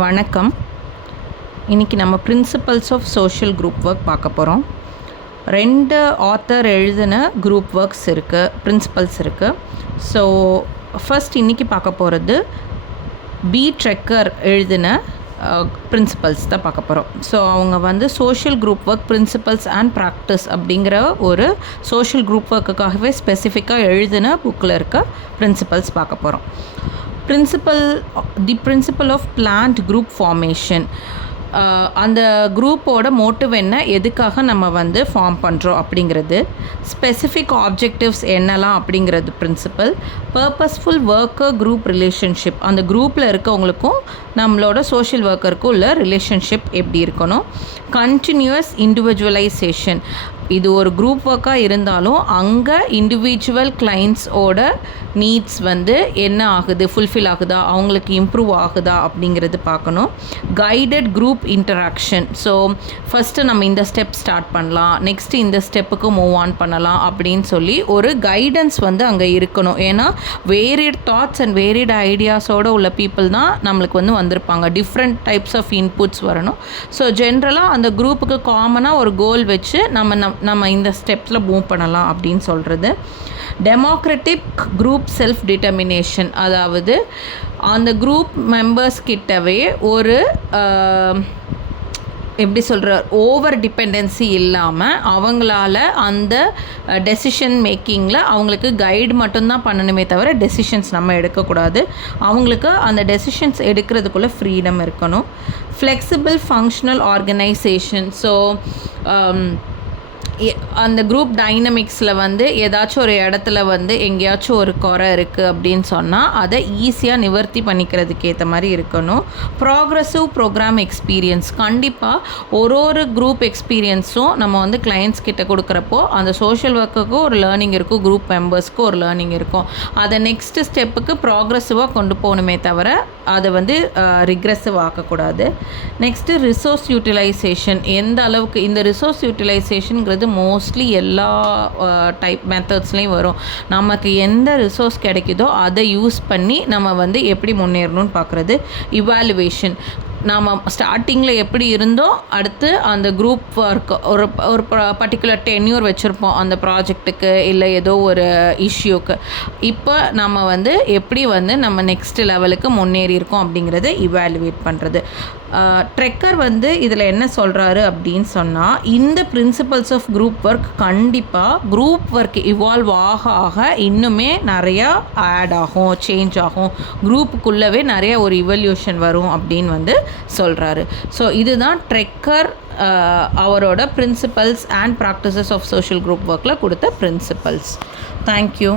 வணக்கம். இன்றைக்கி நம்ம principles of social group work பார்க்க போகிறோம். 2 ஆத்தர் எழுதின குரூப் ஒர்க்ஸ் இருக்குது, பிரின்சிபல்ஸ் இருக்குது. ஸோ ஃபர்ஸ்ட் இன்றைக்கி பார்க்க போகிறது பி ட்ரெக்கர் எழுதின பிரின்சிபல்ஸ் தான் பார்க்க போகிறோம். ஸோ அவங்க social group work principles and practice அப்படிங்கிற ஒரு சோஷியல் குரூப் ஒர்க்குக்காகவே ஸ்பெசிஃபிக்காக எழுதின புக்கில் இருக்க பிரின்சிபல்ஸ் பார்க்க போகிறோம். The principle of plant group formation. அந்த குரூப்போட மோட்டிவ் என்ன, எதுக்காக நம்ம ஃபார்ம் பண்ணுறோம் அப்படிங்கிறது, ஸ்பெசிஃபிக் ஆப்ஜெக்டிவ்ஸ் என்னலாம் அப்படிங்கிறது principle, purposeful worker group relationship, அந்த குரூப்பில் இருக்கவங்களுக்கும் நம்மளோட சோஷியல் ஒர்க்கருக்கும் உள்ள ரிலேஷன்ஷிப் எப்படி இருக்கணும், கண்டினியூஸ் இண்டிவிஜுவலைசேஷன், இது ஒரு குரூப் ஒர்க்காக இருந்தாலும் அங்கே இண்டிவிஜுவல் கிளைண்ட்ஸோட நீட்ஸ் என்ன ஆகுது, ஃபுல்ஃபில் ஆகுதா, அவங்களுக்கு இம்ப்ரூவ் ஆகுதா அப்படிங்கிறது பார்க்கணும். Guided group interaction. So first நம்ம இந்த ஸ்டெப் ஸ்டார்ட் பண்ணலாம், நெக்ஸ்ட்டு இந்த ஸ்டெப்புக்கு மூவ் ஆன் பண்ணலாம் அப்படின்னு சொல்லி ஒரு கைடன்ஸ் அங்கே இருக்கணும். ஏன்னா வேரிட் தாட்ஸ் அண்ட் வேரிட் ஐடியாஸோடு உள்ள பீப்புள் தான் நம்மளுக்கு வந்திருப்பாங்க. டிஃப்ரெண்ட் டைப்ஸ் ஆஃப் இன்புட்ஸ் வரணும். ஸோ ஜென்ரலாக அந்த குரூப்புக்கு காமனாக ஒரு கோல் வச்சு நம்ம இந்த ஸ்டெப்ஸில் மூவ் பண்ணலாம் அப்படின்னு சொல்கிறது. டெமோக்ராட்டிக் குரூப் செல்ஃப் டிட்டர்மினேஷன், அதாவது அந்த குரூப் மெம்பர்ஸ் கிட்டவே ஒரு எப்படி சொல்கிற ஓவர் டிபெண்டன்சி இல்லாமல் அவங்களால அந்த டெசிஷன் மேக்கிங்கில் அவங்களுக்கு கைடு மட்டும்தான் பண்ணணுமே தவிர டெசிஷன்ஸ் நம்ம எடுக்கக்கூடாது. அவங்களுக்கு அந்த டெசிஷன்ஸ் எடுக்கிறதுக்குள்ளே ஃப்ரீடம் இருக்கணும். Flexible functional organisation. ஸோ அந்த குரூப் டைனமிக்ஸில் ஏதாச்சும் ஒரு இடத்துல எங்கேயாச்சும் ஒரு குறை இருக்குது அப்படின்னு சொன்னால் அதை ஈஸியாக நிவர்த்தி பண்ணிக்கிறதுக்கு ஏற்ற மாதிரி இருக்கணும். ப்ராக்ரெசிவ் ப்ரோக்ராம் எக்ஸ்பீரியன்ஸ், கண்டிப்பாக ஒரு குரூப் எக்ஸ்பீரியன்ஸும் நம்ம கிளைண்ட்ஸ் கிட்ட கொடுக்குறப்போ அந்த சோஷியல் ஒர்க்குக்கும் ஒரு லேர்னிங் இருக்கும், குரூப் மெம்பர்ஸ்க்கும் ஒரு லேர்னிங் இருக்கும். அதை நெக்ஸ்ட்டு ஸ்டெப்புக்கு ப்ராக்ரெசிவாக கொண்டு போகணுமே தவிர அதை ரிக்ரெசிவ் ஆக்கக்கூடாது. Next resource utilization. எந்த அளவுக்கு இந்த ரிசோர்ஸ் யூட்டிலைசேஷனுங்கிறது மோஸ்ட்லி எல்லா டைப் மெத்தட்ஸ்லேயும் வரும். நமக்கு எந்த ரிசோர்ஸ் கிடைக்குதோ அதை யூஸ் பண்ணி நம்ம எப்படி முன்னேறணும்னு பார்க்குறது. இவாலுவேஷன், நாம் ஸ்டார்டிங்கில் எப்படி இருந்தோம், அடுத்து அந்த குரூப் ஒர்க் ஒரு பர்டிகுலர் டென்யூர் வச்சுருப்போம் அந்த ப்ராஜெக்ட்டுக்கு இல்லை ஏதோ ஒரு இஷ்யூக்கு, இப்போ நம்ம எப்படி நம்ம நெக்ஸ்ட் லெவலுக்கு முன்னேறி இருக்கோம் அப்படிங்கிறத இவாலுவேட் பண்ணுறது. ட்ரெக்கர் இதில் என்ன சொல்கிறாரு அப்படின்னு சொன்னால், இந்த பிரின்சிபல்ஸ் ஆஃப் குரூப் ஒர்க் கண்டிப்பாக குரூப் ஒர்க் இவால்வ் ஆக ஆக இன்னுமே நிறையா ஆட் ஆகும், சேஞ்ச் ஆகும், குரூப்புக்குள்ளவே நிறைய ஒரு இவல்யூஷன் வரும் அப்படின்னு சொல்கிறாரு. ஸோ இதுதான் ட்ரெக்கர் அவரோட principles and practices of social group ஒர்க்கில் கொடுத்த பிரின்சிபல்ஸ். தேங்க்யூ.